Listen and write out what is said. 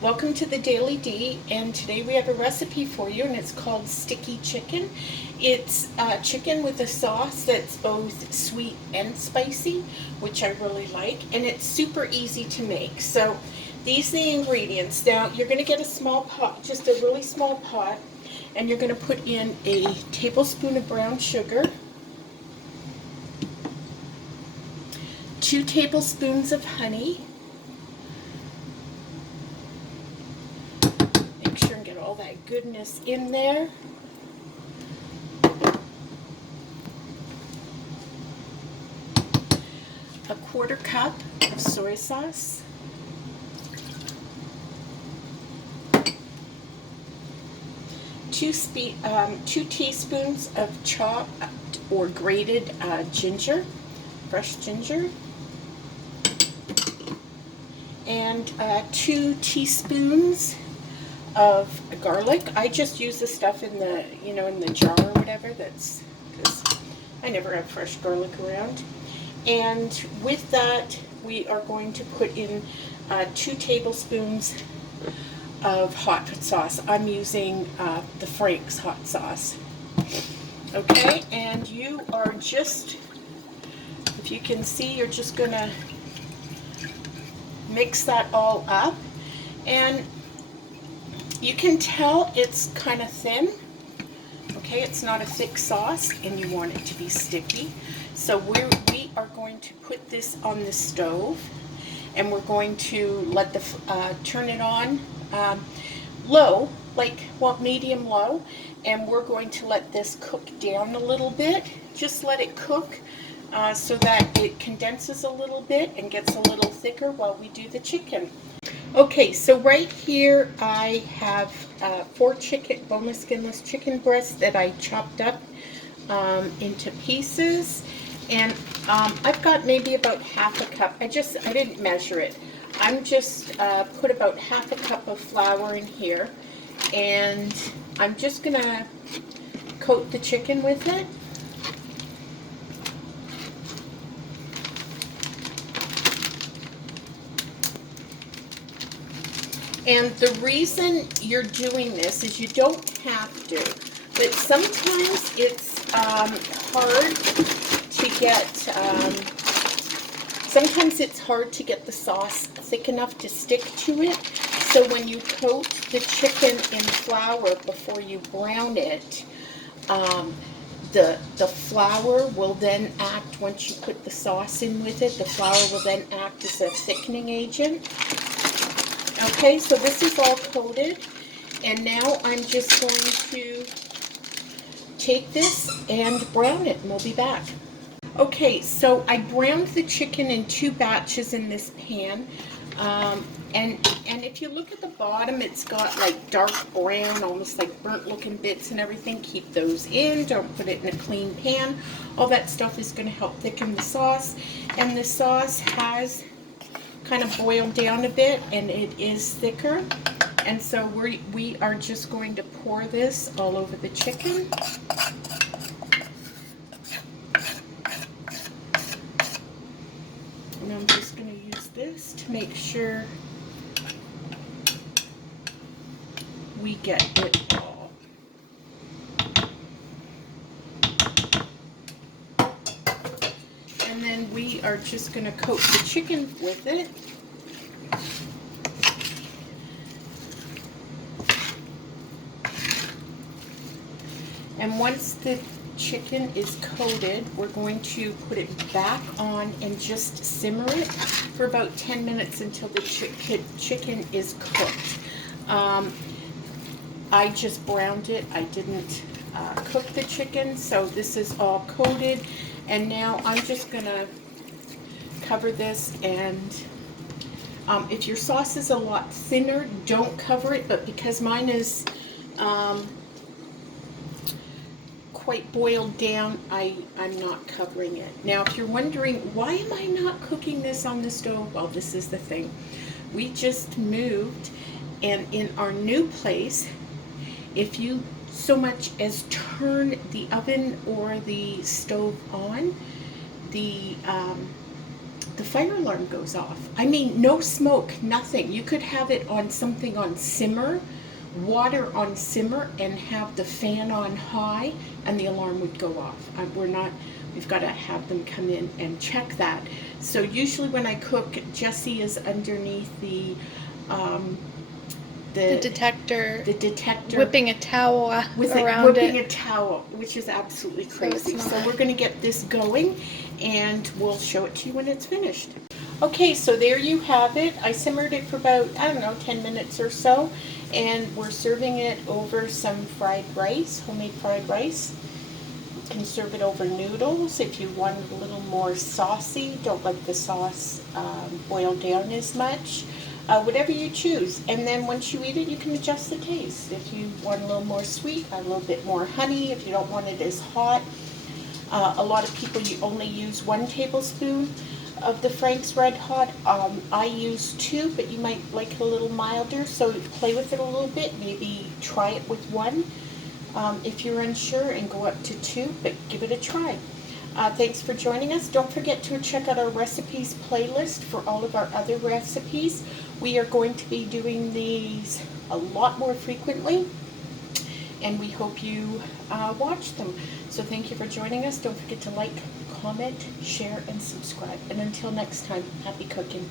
Welcome to the Daily D, and today we have a recipe for you, and it's called sticky chicken. It's chicken with a sauce that's both sweet and spicy, which I really like, and it's super easy to make. So these are the ingredients. Now you're going to get a small pot, just a really small pot, and you're going to put in a tablespoon of brown sugar, 2 tablespoons of honey, and get all that goodness in there. A 1/4 cup of soy sauce. 2 teaspoons of chopped or grated ginger, fresh ginger, and 2 teaspoons of garlic. I just use the stuff in the, in the jar or whatever. That's because I never have fresh garlic around. And with that, we are going to put in 2 tablespoons of hot sauce. I'm using the Frank's hot sauce. Okay, and you are just, if you can see, you're just gonna mix that all up, and you can tell it's kind of thin. Okay, it's not a thick sauce, and you want it to be sticky. So we are going to put this on the stove, and we're going to let the turn it on low, medium low, and we're going to let this cook down a little bit. Just let it cook so that it condenses a little bit and gets a little thicker while we do the chicken. Okay, so right here I have 4 boneless, skinless chicken breasts that I chopped up into pieces, and I've got maybe about 1/2 cup. I didn't measure it. I'm just put about 1/2 cup of flour in here, and I'm just gonna coat the chicken with it. And the reason you're doing this is you don't have to, but sometimes it's hard to get the sauce thick enough to stick to it. So when you coat the chicken in flour before you brown it, the flour will then act, once you put the sauce in with it, the flour will then act as a thickening agent. Okay, so this is all coated, and now I'm just going to take this and brown it, and we'll be back. Okay, so I browned the chicken in 2 batches in this pan, and if you look at the bottom, it's got like dark brown, almost like burnt looking bits and everything. Keep those in, don't put it in a clean pan. All that stuff is going to help thicken the sauce, and the sauce has kind of boiled down a bit, and it is thicker, and so we are just going to pour this all over the chicken. And I'm just going to use this to make sure we get it all. And then we are just going to coat the chicken with it. And once the chicken is coated, we're going to put it back on and just simmer it for about 10 minutes until the chicken is cooked. I just browned it. I didn't cook the chicken, so this is all coated. And now I'm just going to cover this, and if your sauce is a lot thinner, don't cover it, but because mine is quite boiled down, I'm not covering it. Now, if you're wondering, why am I not cooking this on the stove? Well, this is the thing. We just moved, and in our new place, if you so much as turn the oven or the stove on, the the fire alarm goes off. I mean, no smoke, nothing. You could have it on something on simmer, water on simmer, and have the fan on high, and the alarm would go off. We've got to have them come in and check that. So usually when I cook, Jessie is underneath the detector. The detector. Whipping a towel around whipping it. a towel, which is absolutely crazy. So So we're going to get this going, and we'll show it to you when it's finished. Okay, so there you have it. I simmered it for about, I don't know, 10 minutes or so, and we're serving it over some fried rice, homemade fried rice. You can serve it over noodles if you want it a little more saucy, don't like the sauce boiled down as much. Whatever you choose. And then once you eat it, you can adjust the taste. If you want a little more sweet, a little bit more honey. If you don't want it as hot, a lot of people only use 1 tablespoon of the Frank's Red Hot. I use 2, but you might like it a little milder, so play with it a little bit. Maybe try it with 1 if you're unsure, and go up to 2, but give it a try. Thanks for joining us. Don't forget to check out our recipes playlist for all of our other recipes. We are going to be doing these a lot more frequently, and we hope you watch them. So thank you for joining us. Don't forget to like, comment, share, and subscribe. And until next time, happy cooking.